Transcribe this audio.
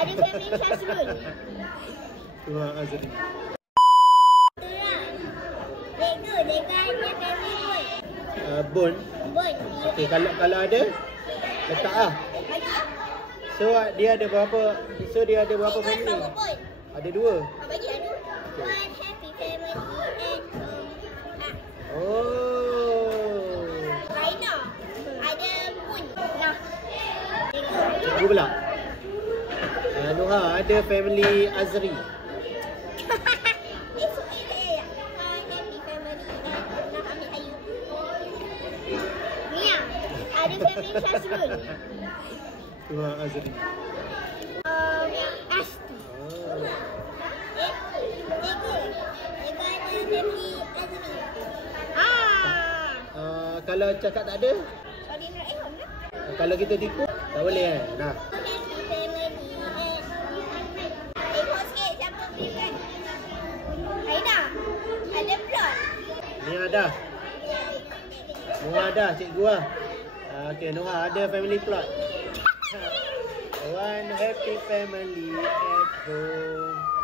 ada family Syazrul. Tua Azri. Lego ada family Bon. Bon. Okey, kalau ada letak ah. Bagi. So dia ada berapa? Family? Sama Bon. Ada 2. Bagi ada. One happy family and Oh. Raina. Ada Mun. Nah. Cikgu pula. Nuha ada family Azri. It's okay there. Happy family and nak ambil ayu. Mia. Ada family Syazrul. Tua Azri. Asti. Oh. Lego ada family Azri. Kalau cakap tak ada, Sorry nak Ehon lah. kalau kita tipu, tak boleh kan? Nah. Happy family and Ehon sikit siapa berikan. Aina. Ada plot. Ni ada. Nuha ada, cikgu lah. Okey, Nuha ada family plot. One happy family at home.